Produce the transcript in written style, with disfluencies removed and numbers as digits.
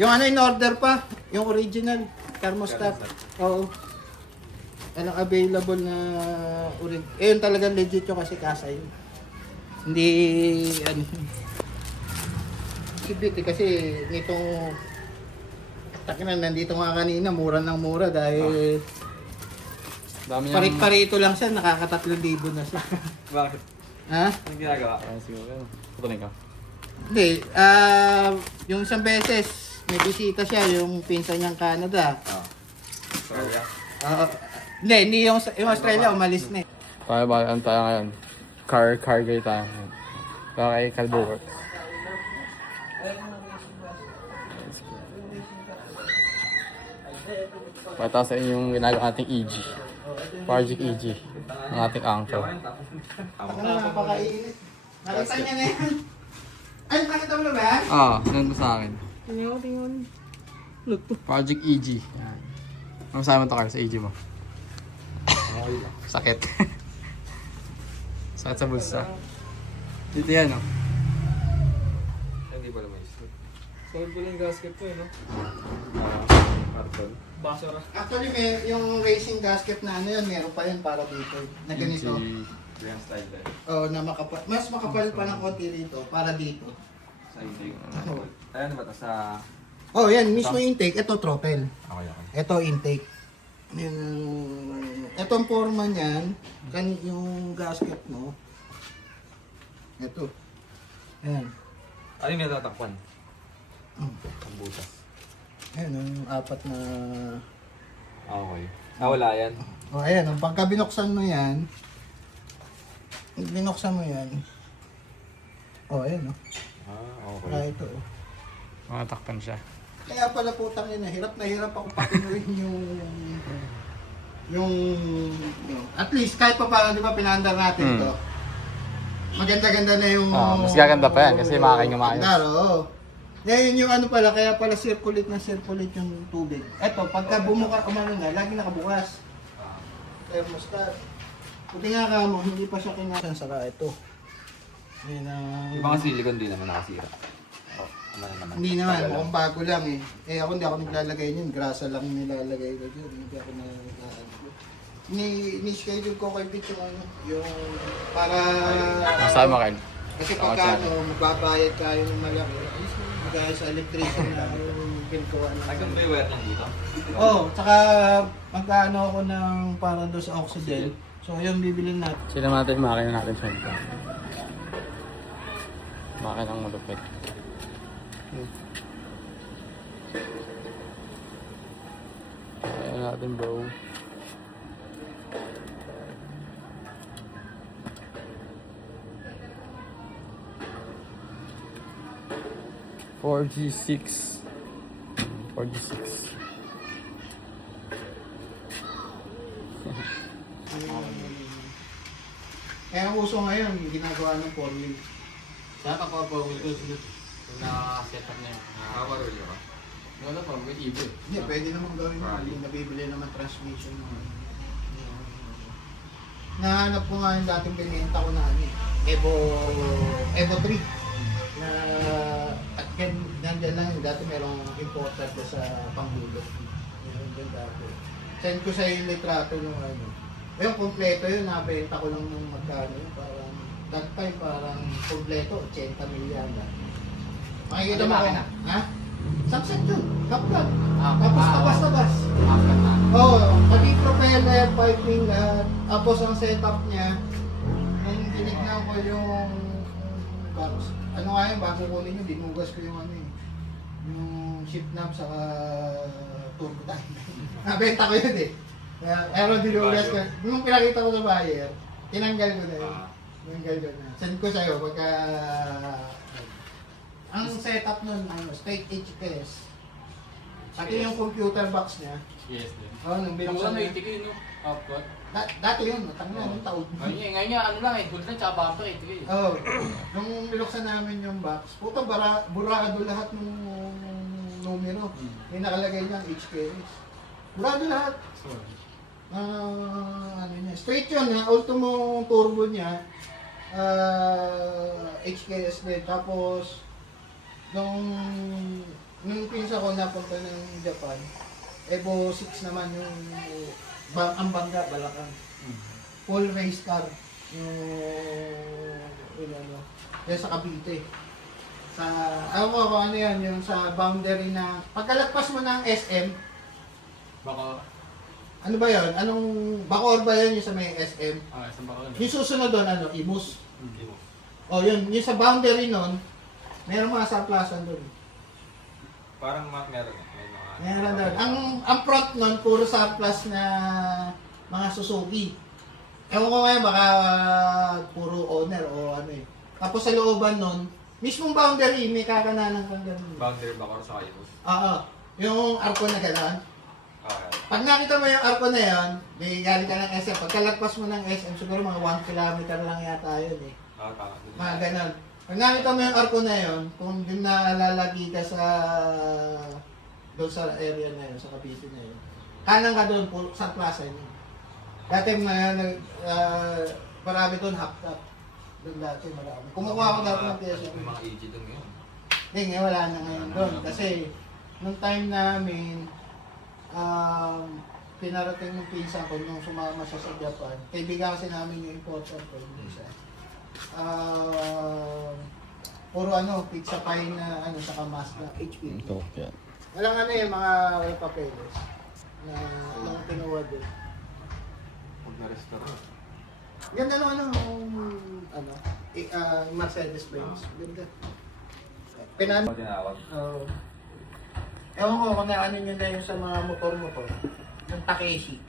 Yung ano in order pa, yung original thermostat. Oo. Anong available na yun talagang legit yung kasi kasa yun. Hindi ano. Sibit kasi nitong takinan nandito nga kanina mura ng mura dahil Dami niyang... parit-parito lang siya, nakaka-3,000 na siya. Bakit? Ha? Anong ginagawa? Siguro. Putuloy ka. Hindi, yung isang beses may bisita siya, yung pinsan niyang Canada. Australia. Hindi yung Australia, umalis na eh. Tayo ba? Ano tayo ngayon? Car guy tayo. Tayo kay Calvo Works. Pata sa inyo yung ginagawa ating EG. Project EG. Ang ating anchor. Ano na, napakainit. Nakita niya na yan. Ay, nakita mo na ba yan? Nandun sa akin. Tingnan. Luto. Project EG. Yan. Ano sa mo to, Carl, sa EG mo? Sakit. Sakit sa bulsa. Dito yan, no? Hindi pala may slip. Solid ko lang yung gasket ko eh, no? Carton. Basura. Actually, may yung racing gasket na ano yun, meron pa yun para dito. Na ganito. Yung style din. Oo, na mas makapal pa ng konti dito, para dito. Sa intake. Ayan ba ito sa... Oh, yan, mismo intake. Ito throttle. Okay. Ito intake. Yan, itong forma niyan, yung gasket mo. Ito. Ayan. Ano yung natatakpan? Mm. Ang butas. Ayan, yung apat na... Okay. Wala yan. O, ayan, pagka binuksan mo yan, o, ayan, o. Okay. Kaya ito, o. Makatakpan siya. Kaya pala putang ina, hirap na hirap ako patinuin yung at least kahit pa paano, di ba, pinaandar natin ito. Maganda-ganda na yung... Mas gaganda pa yan kasi makakain yung maayos. Claro, oo. Ngayon yung ano pala, kaya pala circulate yung tubig. Eto, pagka bumuka, umano na, lagi nakabukas. Thermostat. Puti nga ka mo, hindi pa siya kinasan. Saka ito. Yan ang... Yung mga silicone din naman nakasira. Naman. Hindi naman, mukhang bago lang eh. Ako hindi ako naglalagay niyan, grasa lang nilalagay ko dyan. Hindi ako naglalagay. Ni-schedule ko kay Pitch yung ano, yung para... Masama kayo. Kasi pagka magbabayad kayo ng malaki, magaya sa electrician na yung pinkuha na. Nagkang may wire lang dito? Oo, tsaka magkano ako ng para doon sa oxygen. So yung bibilin natin. Sila natin yung makina natin sa ito. Makina ang malupit. Ayan natin, bro. G6. Kaya ang uso ngayon, ginagawa ng 4-wheel. Kaya pa po ito kung na-setup na yun. Nakaparol ka? Wala pa, may ibo. Hindi, pwede naman gawin mo. Hindi nabibili naman transmission mo. Nahanap ko nga yung dating binenta ko na ano, Evo 3. Na at nandiyan lang yung dati merong importer ko sa Pangulo. Meron din dati. Send ko sa yung litrato ng ano. Yung kompleto yun, nabenta ko lang ng magkano yun. Parang, that time parang kompleto, 80 milyan na. Makikita mo Ano, ko, ha? Subset yun, kaplat. Ah, Tapos tabas-tabas. Oo, pati propeller, piping, lahat. Tapos ang setup niya, nung tinignan ko yung box, ano nga yun, bago kunin yun, dinugas ko yung ano yung shift knob saka turbo tank. Nabenta ko yun eh. Pero dinugas ko. Nung pinakita ko sa buyer, tinanggal ko na yun. Tinanggal ko na. Send ko sa'yo pagka... Ang setup nun, straight HPS. Pati yung computer box niya. Yes, din. Nung binuksan niya. Tigil, no? Output. Dati yun, matang na, nung taon. Ngayon nga, ano lang eh, hood lang tsaka bumper eh, tigil. Oo. Nung binuksan namin yung box, puto burado lahat ng numero. May nakalagay niyan, HPS. Burado lahat. Ano niya, straight yun, ultimo turbo niya. HKS din. Tapos, nung Nung pinsa ko napunta ng Japan, Evo 6 naman yung ang bangga, Balakang. Full race car. Yung ano, yan sa Cavite. Sa, ako ko kung ano yan, yung sa boundary na, pagkalagpas mo ng SM, Baka, ano ba yun? Anong, Bacoor ba yun yung sa may SM? isang baka lang. Yung susunod doon, ano, Imus. Hindi mo. O yun, yung sa boundary nun, meron mga surplusan doon. Parang meron eh. May mga... Meron doon. Ang front nun, puro surplus na mga Suzuki. Ewan ko ngayon, baka puro owner o ano eh. Tapos sa looban nun, mismong boundary, may kakananan kang ganun. Boundary Bacor sa kayo. Oo. Yung arko na gano'n. Okay. Pag nakita mo yung arko na yun, may galing ka ng SM. Pagkalagpas mo ng SM, siguro mga 1 kilometer lang yata yun eh. Tama. Mga gano'n. Pag nakita mo yung arko na yun, kung din nalalagi ka sa doon sa area na yun, sa Cavite na yun, kanan ka doon, sa plaza yun. Dati marami doon, half-top. Doon dati marami. Kumukuha ako dati ng TSO. May mga AG doon ngayon. Hindi, wala na ngayon doon. Kasi, nung time namin, pinarating ng pinsan ko nung sumama siya sa Japan. Kaibigan kasi namin yung importer ko. Yung isa. Puro ano, pizza pie na ano, saka Mazda, HP. Ito, yan. Walang ano yung mga walang papeles na lang kinuha doon. Huwag na restaurant. Ganda no, ano, Mercedes-Benz. Ganda. Pinan... Tinawag. Ewan ko kung ano nyo na yung sa mga motor-motor. Yung Takeshi.